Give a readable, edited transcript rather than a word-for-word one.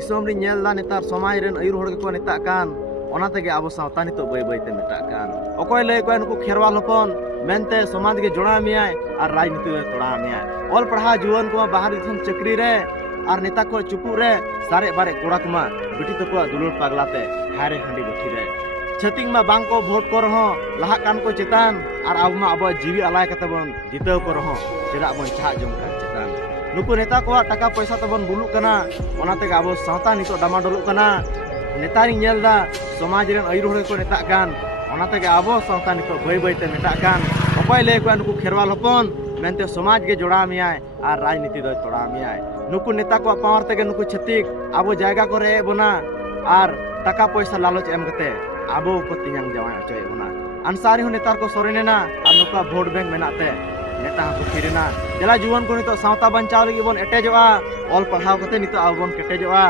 दिसोम री नेल दा नेतार समाज रेन अयुर होड़ को नेता कान ओना तेगे आबो सावता नितो बय बय ते मेटा कान अकोय लय को नुकु खेरवाल हपन मेनते समाज के जोड़ा मियाय और राजनीति में तोड़ा मियाय ऑल पढ़ा जुवन को बाहर दिसम चक्री रे और नेता को चुपू रे सारे बारे कोड़ा कुमा बिटी तको दुलुर पागलाते हारे हंडी बठी रे छतिंग मा बांग को वोट को रहो लहा कान को चेतान और अब मा अब जीवी अलाय कते बन जितव को रहो चेदा बन छा जम का चेतान नुकु नेता को टाका पैसा तबन बुलु कना ओना तेगे आबो सावता नितो डामाडोलु कना नेतारी नेलदा समाज रेन अयुर होड़ को नेता कान ओना तेगे आबो सावता नितो बय बय ते मेटा कान अकोय लय को नुकु खेरवाल हपन मेनते समाज के जोड़ा मियाय और राजनीति दो तोड़ा मियाय नुकु नेता को पावर तेगे नुकु छतिक आबो जायगा को रे बोना और टाका पैसा लालच एम कते आबो को तियांग जवाय अचय बोना अंसारी हो नेतार को सोरेनेना और नुका वोट बैंक मेनाते नेता को फिरेना जला जुवन को नितो सावता बंचाव लगी बोन एटेजवा ऑल पढ़ाव कते नितो आबोन केटेजवा